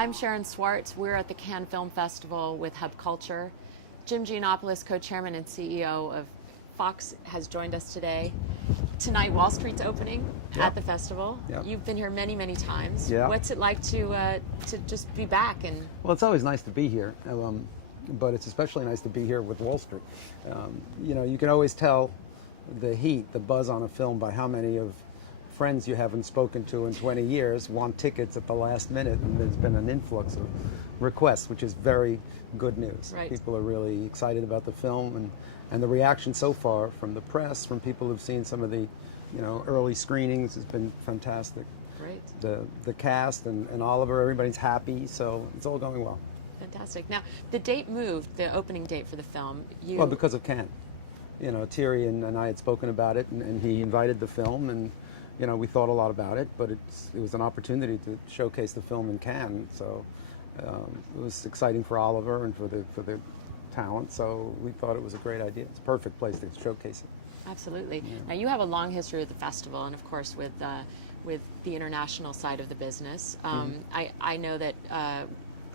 I'm Sharon Swart. We're at the Cannes Film Festival with Hub Culture. Jim Gianopulus, co-chairman and CEO of Fox, has joined us today. Tonight, Wall Street's opening at the festival. Yep. You've been here many, many times. Yeah. What's it like to just be back? And well, it's always nice to be here, but it's especially nice to be here with Wall Street. You know, you can always tell the heat, the buzz on a film by how many of friends you haven't spoken to in 20 years want tickets at the last minute, and there's been an influx of requests, which is very good news. Right. People are really excited about the film, and the reaction so far from the press, from people who've seen some of the, you know, early screenings has been fantastic. great. The cast and Oliver, everybody's happy, so it's all going well. Fantastic. Now, the date moved, the opening date for the film. Well, because of Cannes. You know, Thierry and I had spoken about it, and he invited the film, and you know, we thought a lot about it, but it was an opportunity to showcase the film in Cannes, so it was exciting for Oliver and for the talent, so we thought it was a great idea. It's a perfect place to showcase it. Absolutely. Yeah. Now, you have a long history with the festival, and of course with the international side of the business. I know that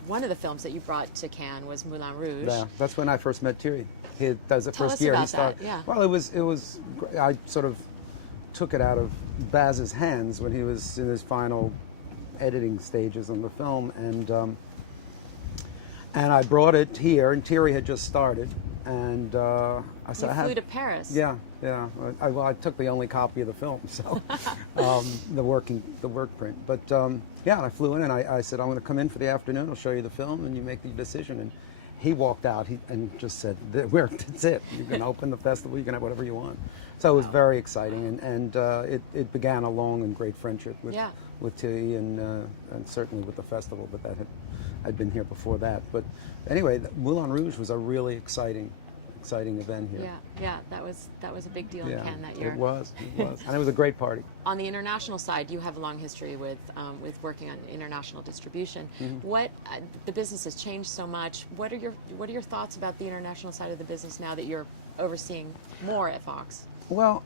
one of the films that you brought to Cannes was Moulin Rouge. Yeah, that's when I first met Thierry. That was the Tell first us year about he started. that. Yeah. Well, it was. I sort of took it out of Baz's hands when he was in his final editing stages on the film, and I brought it here, and Thierry had just started, and I said, you flew to Paris. Yeah. I took the only copy of the film, so the work print. But yeah, I flew in, and I said, I'm going to come in for the afternoon. I'll show you the film, and you make the decision. And he walked out and just said, "That's it. You can open the festival. You can have whatever you want." So it was very exciting, and it began a long and great friendship with Thierry and certainly with the festival. But that I'd been here before that. But anyway, Moulin Rouge was a really exciting event here. Yeah, that was a big deal in Cannes that year. It was, and it was a great party. On the international side, you have a long history with working on international distribution. What the business has changed so much. What are your thoughts about the international side of the business now that you're overseeing more at Fox? Well,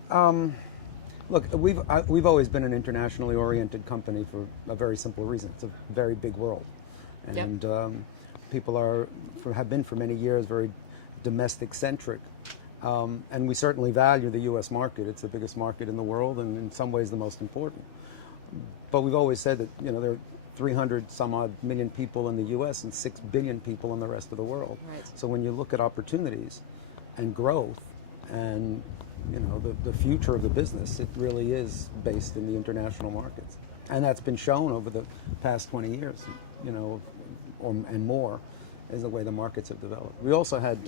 look, we've always been an internationally oriented company for a very simple reason. It's a very big world, and people have been for many years very domestic centric, and we certainly value the U.S. market. It's the biggest market in the world, and in some ways the most important. But we've always said that, you know, there are 300 some odd million people in the U.S. and 6 billion people in the rest of the world. Right. So when you look at opportunities and growth and, you know, the future of the business, it really is based in the international markets, and that's been shown over the past 20 years, you know, and more, is the way the markets have developed. We also had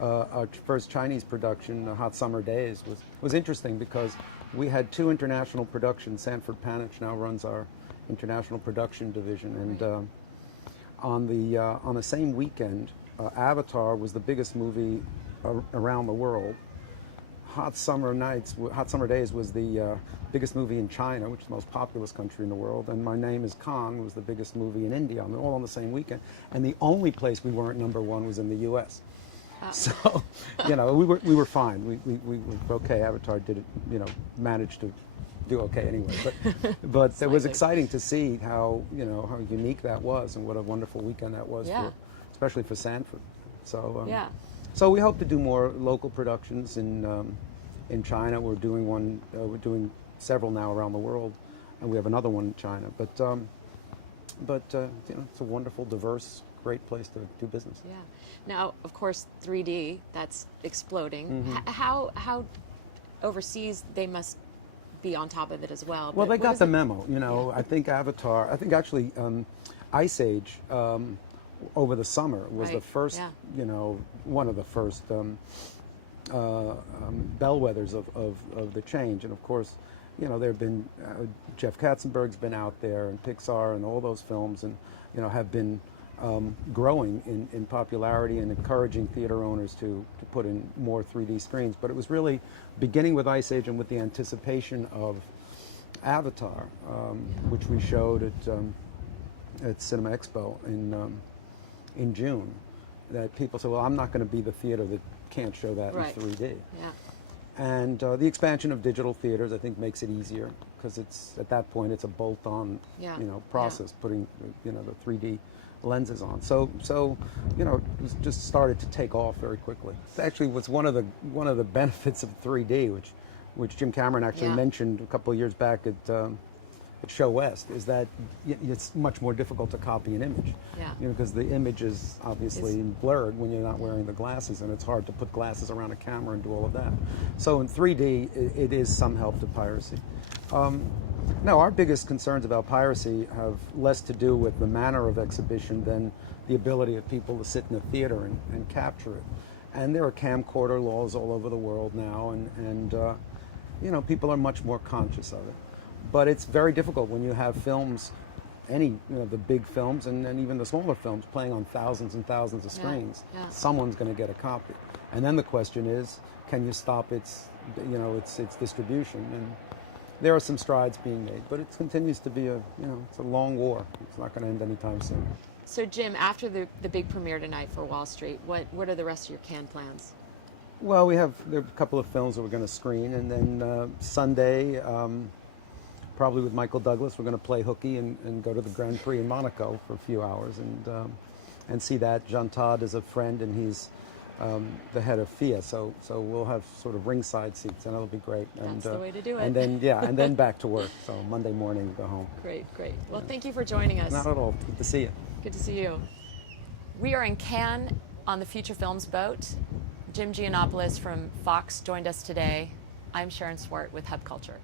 our first Chinese production, Hot Summer Days, was interesting because we had 2 international productions. Sanford Panich now runs our international production division, and on the same weekend, Avatar was the biggest movie around the world. Hot Summer Days was the biggest movie in China, which is the most populous country in the world, and My Name is Khan was the biggest movie in India, all on the same weekend. And the only place we weren't #1 was in the U.S. So, you know, we were fine. We were okay. Avatar did it, you know, managed to do okay anyway. But it was exciting to see how, you know, how unique that was, and what a wonderful weekend that was, especially for Sanford. So So we hope to do more local productions in China. We're doing one. We're doing several now around the world, and we have another one in China. But you know, it's a wonderful, diverse, great place to do business. Yeah. Now, of course, 3D, that's exploding. How overseas they must be on top of it as well. Well, they got the memo. You know, I think Avatar. I think actually Ice Age. Over the summer was the first, you know, one of the first bellwethers of the change. And of course, you know, there have been, Jeff Katzenberg's been out there, and Pixar, and all those films, and, you know, have been growing in popularity and encouraging theater owners to put in more 3D screens. But it was really beginning with Ice Age and with the anticipation of Avatar, which we showed at Cinema Expo in June, that people said, well, I'm not going to be the theater that can't show that in 3D. Yeah. And the expansion of digital theaters, I think, makes it easier because it's at that point it's a bolt-on, Yeah. process, putting the 3D lenses on. So it just started to take off very quickly. It actually was one of the benefits of 3D, which Jim Cameron actually Yeah. mentioned a couple of years back at Show West, is that it's much more difficult to copy an image. Yeah. Because the image is obviously blurred when you're not wearing the glasses, and it's hard to put glasses around a camera and do all of that. So in 3D, it is some help to piracy. No, our biggest concerns about piracy have less to do with the manner of exhibition than the ability of people to sit in a theater and capture it. And there are camcorder laws all over the world now, and people are much more conscious of it. But it's very difficult when you have films, the big films and even the smaller films playing on thousands and thousands of screens. Yeah. Someone's going to get a copy. And then the question is, can you stop its distribution? And there are some strides being made, but it continues to be it's a long war. It's not going to end anytime soon. So Jim, after the big premiere tonight for Wall Street, what are the rest of your Cannes plans? Well, there are a couple of films that we're going to screen, and then Sunday, probably with Michael Douglas, we're going to play hooky and go to the Grand Prix in Monaco for a few hours and see that. Jean Todt is a friend, and he's the head of FIA, so we'll have sort of ringside seats, and that'll be great. That's the way to do it. And then and then back to work. So Monday morning, go home. Great. Well, thank you for joining us. Not at all. Good to see you. Good to see you. We are in Cannes on the Future Films boat. Jim Gianopulus from Fox joined us today. I'm Sharon Swart with Hub Culture.